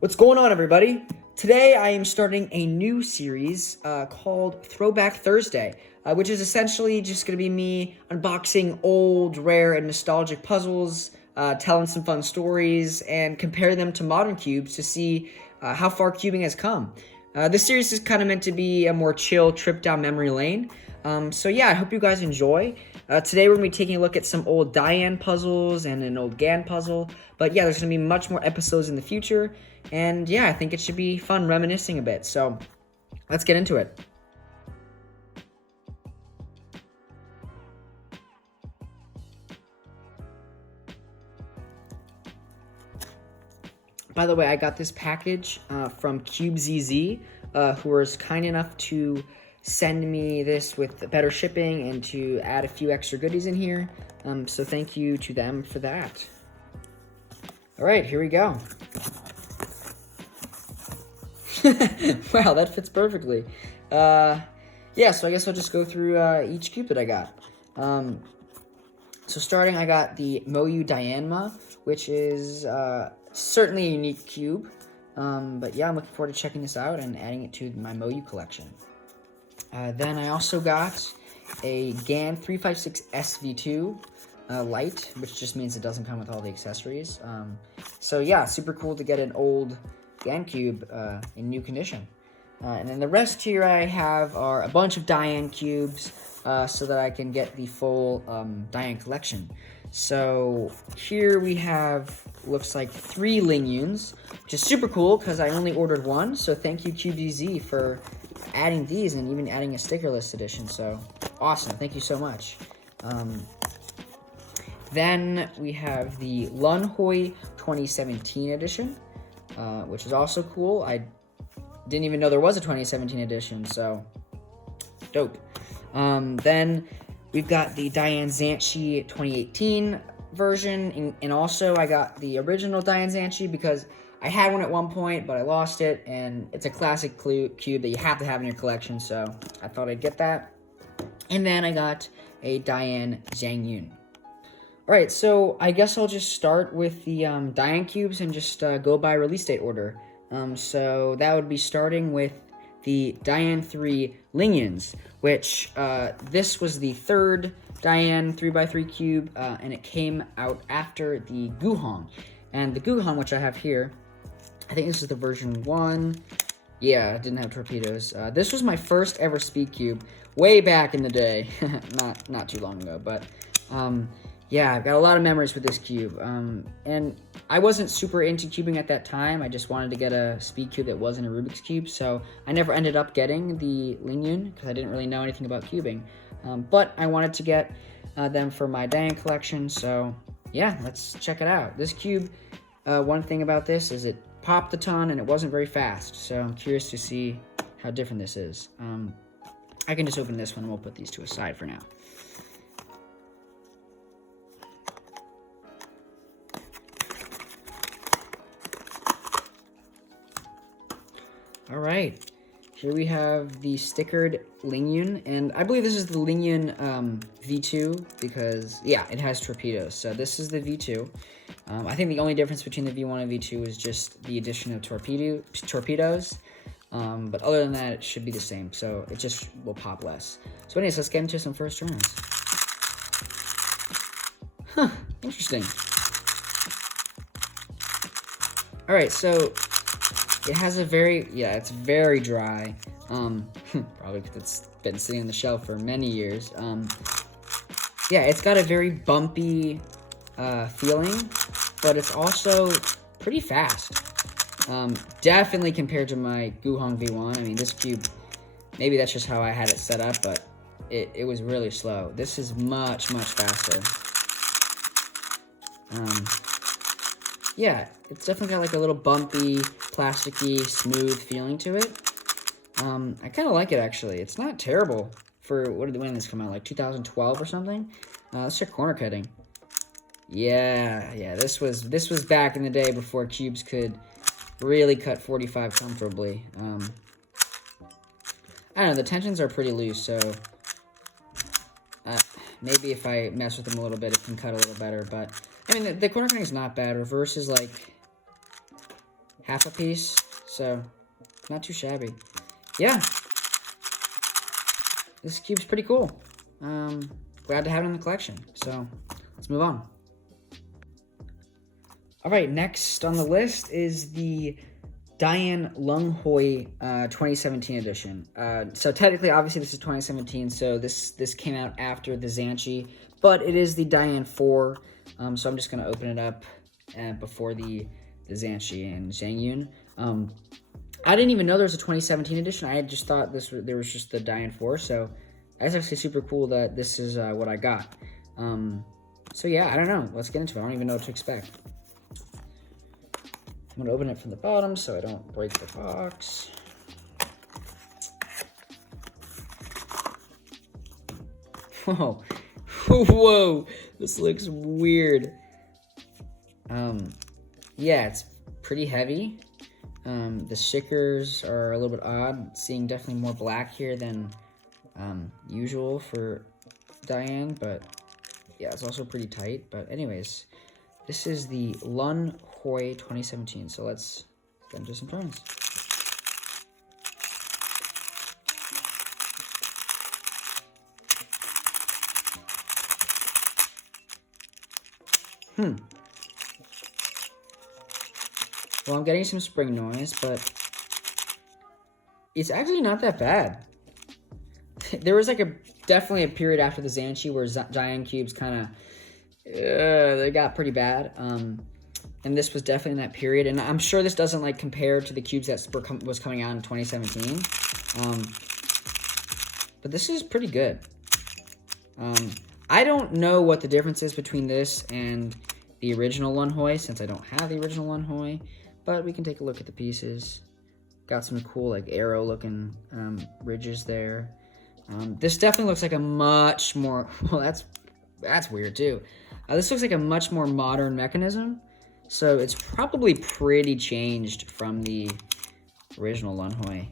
What's going on, everybody? Today I am starting a new series called Throwback Thursday, which is essentially just going to be me unboxing old, rare, and nostalgic puzzles, telling some fun stories, and compare them to modern cubes to see how far cubing has come. This series is kind of meant to be a more chill trip down memory lane. So yeah, I hope you guys enjoy. Today we're going to be taking a look at some old Dayan puzzles and an old Gan puzzle. But yeah, there's going to be much more episodes in the future. And yeah, I think it should be fun reminiscing a bit. So let's get into it. By the way, I got this package from CubeZZ, who was kind enough to send me this with better shipping and to add a few extra goodies in here. So thank you to them for that. All right, here we go. Wow, that fits perfectly. Yeah, so I guess I'll just go through each cube that I got. So starting, I got the Moyu Dianma, which is certainly a unique cube. But yeah, I'm looking forward to checking this out and adding it to my Moyu collection. Then I also got a GAN 356 SV2 light, which just means it doesn't come with all the accessories. So yeah, super cool to get an old GAN cube in new condition. And then the rest here I have are a bunch of Dayan cubes so that I can get the full Dayan collection. So here we have, looks like 3 Lingyuns, which is super cool because I only ordered one. So thank you CubeZZ for adding these and even adding a sticker list edition. So awesome, thank you so much. Then we have the Lunhui 2017 edition, which is also cool. I didn't even know there was a 2017 edition, so dope. Then we've got the Dayan Zhanchi 2018 version, and also I got the original Dayan Zhanchi because I had one at one point, but I lost it, and it's a classic cube that you have to have in your collection, so I thought I'd get that. And then I got a Dayan Xiangyun. Alright, so I guess I'll just start with the Dayan cubes and just go by release date order. So that would be starting with the Dayan 3 Lingyuns, which this was the third Dayan 3x3 cube, and it came out after the Guhong. And the Guhong, which I have here, I think this is the version 1. Yeah, it didn't have torpedoes. This was my first ever speed cube, way back in the day. not too long ago, but yeah, I've got a lot of memories with this cube. And I wasn't super into cubing at that time. I just wanted to get a speed cube that wasn't a Rubik's Cube, so I never ended up getting the Lingyun because I didn't really know anything about cubing. But I wanted to get them for my Dayan collection, so yeah, let's check it out. This cube, one thing about this is it popped a ton and it wasn't very fast, so I'm curious to see how different this is. I can just open this one and we'll put these two aside for now. All right, here we have the stickered Lingyun, and I believe this is the Lingyun V2 because, yeah, it has torpedoes. So this is the V2. I think the only difference between the V1 and V2 is just the addition of torpedoes. But other than that, it should be the same, so it just will pop less. So anyways, let's get into some first turns. Huh, interesting. All right, so it has a it's very dry. Probably because it's been sitting on the shelf for many years. Yeah, it's got a very bumpy feeling, but it's also pretty fast. Definitely compared to my Guhong V1. I mean, this cube, maybe that's just how I had it set up, but it was really slow. This is much faster. Yeah, it's definitely got like a little bumpy, plasticky, smooth feeling to it. I kind of like it, actually. It's not terrible for, when did this come out, like 2012 or something? Let's check corner cutting. Yeah, this was back in the day before cubes could really cut 45 comfortably. I don't know, the tensions are pretty loose, so maybe if I mess with them a little bit, it can cut a little better, but I mean, the corner cutting is not bad. Reverse is like half a piece, so not too shabby. Yeah, this cube's pretty cool. Glad to have it in the collection. So let's move on. All right, next on the list is the Dayan Lunhui 2017 edition. So technically, obviously, this is 2017, so this came out after the Zhanchi, but it is the Dayan 4. So I'm just gonna open it up before the Zhanchi and Xiangyun. I didn't even know there was a 2017 edition. I just thought there was just the Dayan 4. So that's actually super cool that this is what I got. So yeah, I don't know. Let's get into it. I don't even know what to expect. I'm gonna open it from the bottom so I don't break the box. Whoa, whoa, this looks weird. Yeah, it's pretty heavy. The stickers are a little bit odd. Seeing definitely more black here than usual for Dayan, but yeah, it's also pretty tight. But anyways, this is the Lunhui 2017. So let's get into some turns. Well, I'm getting some spring noise, but it's actually not that bad. There was like definitely a period after the Zhanchi where Dayan cubes kind of they got pretty bad. And this was definitely in that period. And I'm sure this doesn't like compare to the cubes that was coming out in 2017. But this is pretty good. I don't know what the difference is between this and the original Lunhui, since I don't have the original Lunhui. But we can take a look at the pieces. Got some cool like arrow looking ridges there. This definitely looks like a much more, well, that's weird too. This looks like a much more modern mechanism. So it's probably pretty changed from the original Lunhui.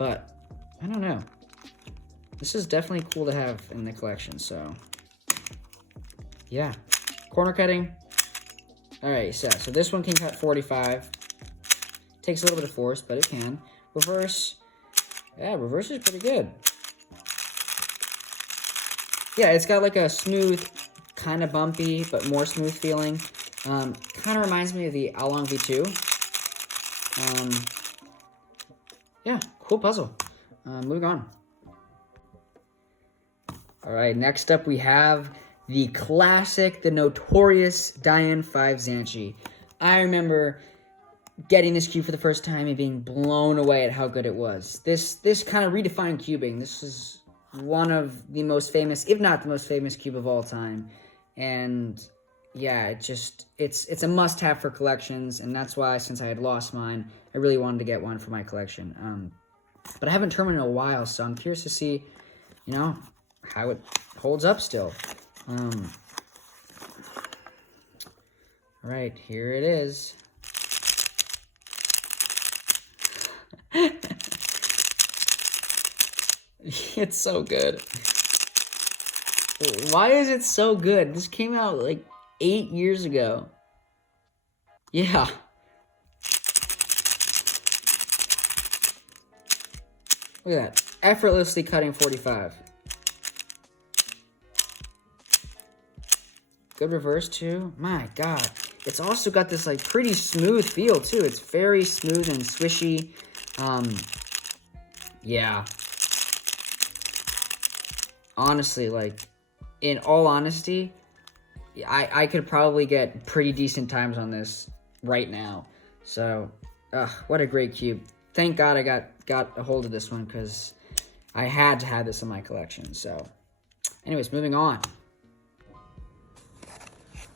But I don't know. This is definitely cool to have in the collection, so yeah. Corner cutting. All right, so this one can cut 45. Takes a little bit of force, but it can. Reverse. Yeah, reverse is pretty good. Yeah, it's got like a smooth, kind of bumpy, but more smooth feeling. Kind of reminds me of the Along V2. Yeah, cool puzzle. Moving on. All right, next up we have the classic, the notorious Dayan 5 Zhanchi. I remember getting this cube for the first time and being blown away at how good it was. This kind of redefined cubing. This is one of the most famous, if not the most famous cube of all time. And yeah, it's a must-have for collections, and that's why, since I had lost mine, I really wanted to get one for my collection. But I haven't turned one in a while, so I'm curious to see, you know, how it holds up still. All right, here it is. It's so good. Why is it so good? This came out like 8 years ago. Yeah. Look at that. Effortlessly cutting 45. Good reverse too. My God. It's also got this like pretty smooth feel too. It's very smooth and swishy. Yeah. Honestly, like, in all honesty, I could probably get pretty decent times on this right now. So, what a great cube. Thank God I got a hold of this one, because I had to have this in my collection. So, anyways, moving on.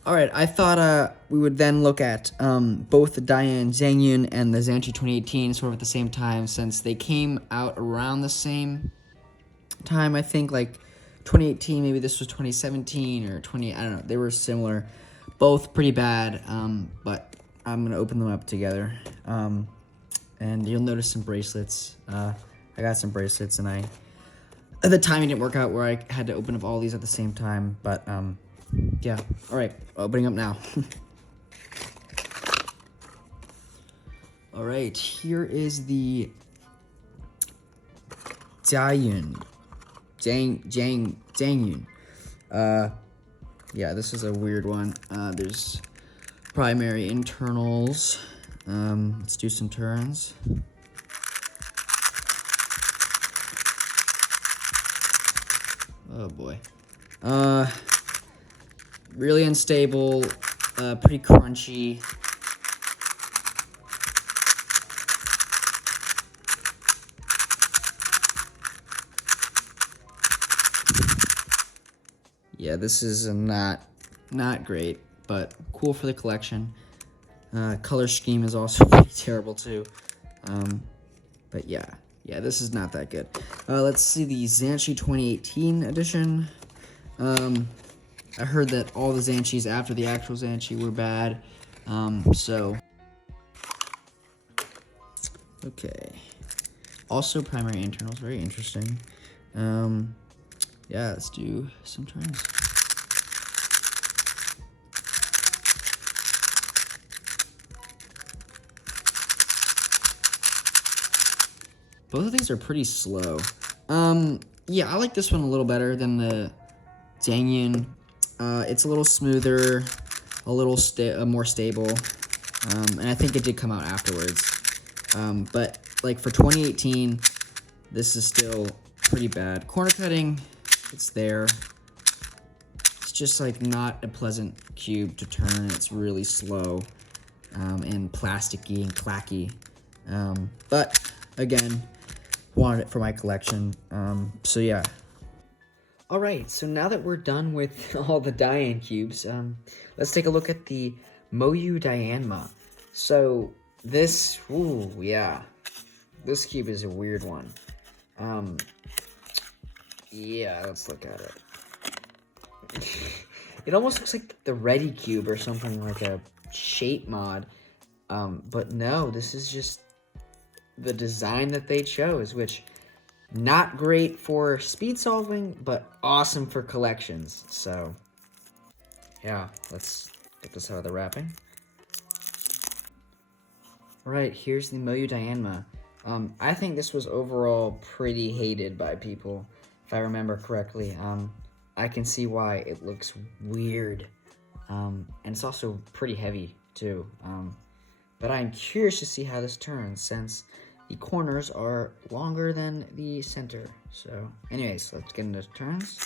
All right, I thought we would then look at both the Dayan Xiangyun and the Zhanchi 2018 sort of at the same time, since they came out around the same time. I think like 2018, maybe this was 2017 or I don't know. They were similar, both pretty bad, but I'm going to open them up together. And you'll notice some bracelets. I got some bracelets, and at the time it didn't work out where I had to open up all these at the same time, but yeah. All right, opening up now. All right, here is the Dayan. Zhangyun. Yeah, this is a weird one. There's primary internals. Let's do some turns. Oh boy. Really unstable, pretty crunchy. Yeah, this is not great, but cool for the collection. Color scheme is also pretty terrible too. But yeah, this is not that good. Let's see the Zhanchi 2018 edition. I heard that all the Zhanchis after the actual Zhanchi were bad. So okay. Also primary internals, very interesting. Yeah, let's do some turns. Both of these are pretty slow. Yeah, I like this one a little better than the Dayan. It's a little smoother, a little more stable, and I think it did come out afterwards. But like for 2018, this is still pretty bad. Corner cutting, it's there. It's just like not a pleasant cube to turn. It's really slow and plasticky and clacky. But again, wanted it for my collection. So yeah. All right, so now that we're done with all the Dayan cubes, let's take a look at the Moyu Dyanma. So this, ooh, yeah, this cube is a weird one. Yeah, let's look at it. It almost looks like the Ready Cube or something, like a shape mod. But no, this is just the design that they chose, which not great for speed solving, but awesome for collections. So yeah, let's get this out of the wrapping. All right, here's the Moyu Dyanma. I think this was overall pretty hated by people, if I remember correctly. I can see why it looks weird, and it's also pretty heavy too. But I'm curious to see how this turns, since the corners are longer than the center. So anyways, let's get into turns.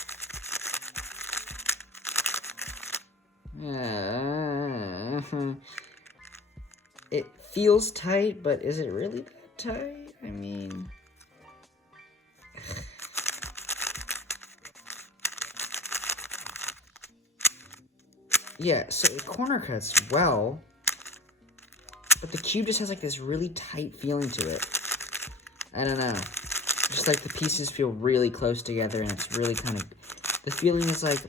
It feels tight, but is it really that tight? I mean, yeah, so it corner cuts well, but the cube just has like this really tight feeling to it. I don't know. Just like the pieces feel really close together, and it's really kind of, the feeling is like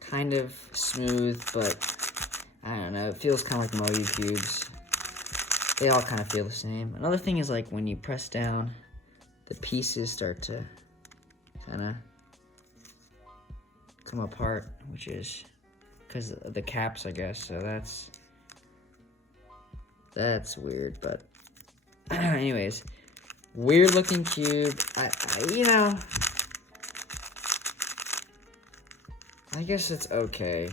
kind of smooth, but I don't know. It feels kind of like Moyu cubes. They all kind of feel the same. Another thing is like when you press down, the pieces start to kind of come apart, which is because of the caps, I guess. So that's weird, but anyways, weird looking cube. You know, I guess it's okay.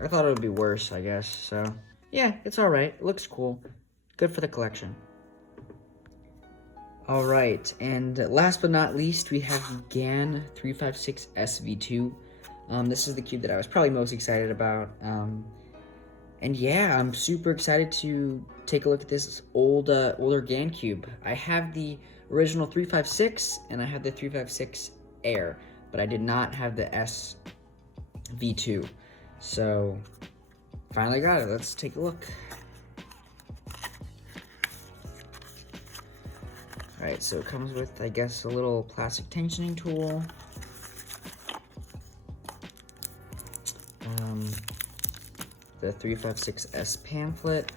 I thought it would be worse, I guess. So yeah, it's all right. It looks cool. Good for the collection. All right, and last but not least, we have the GAN 356 SV2. This is the cube that I was probably most excited about. And yeah, I'm super excited to take a look at this older GAN cube. I have the original 356 and I have the 356 Air, but I did not have the SV2. So finally got it. Let's take a look. All right, so it comes with, I guess, a little plastic tensioning tool. The 356S pamphlet,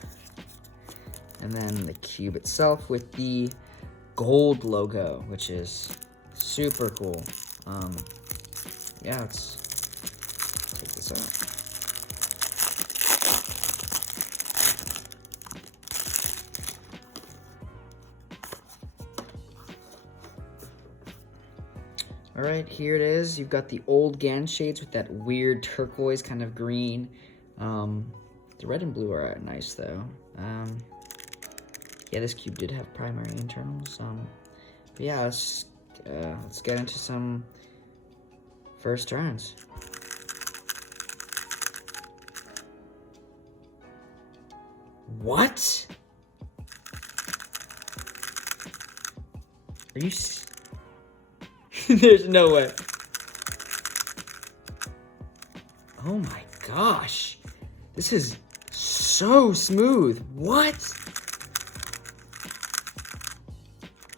and then the cube itself with the gold logo, which is super cool. Yeah, let's take this out. All right, here it is. You've got the old Gan shades with that weird turquoise kind of green. The red and blue are nice though. Yeah, this cube did have primary internals. But yeah, let's get into some first turns. What? Are you? There's no way. Oh my gosh. This is so smooth. What?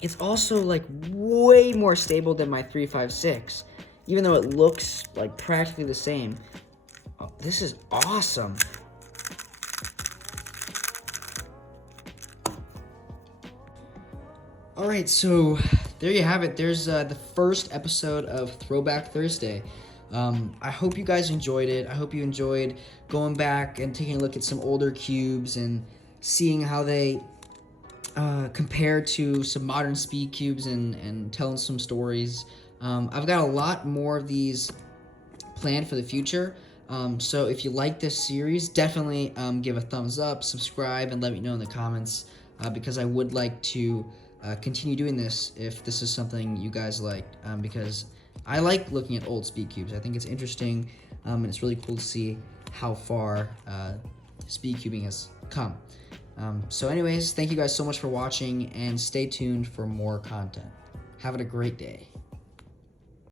It's also like way more stable than my 356, even though it looks like practically the same. Oh, this is awesome. All right, so there you have it. There's the first episode of Throwback Thursday. I hope you guys enjoyed it. I hope you enjoyed going back and taking a look at some older cubes and seeing how they compare to some modern speed cubes and telling some stories. I've got a lot more of these planned for the future. So if you like this series, definitely give a thumbs up, subscribe, and let me know in the comments because I would like to continue doing this if this is something you guys like, because I like looking at old speed cubes. I think it's interesting, and it's really cool to see how far speed cubing has come. So anyways, thank you guys so much for watching, and stay tuned for more content. Have a great day.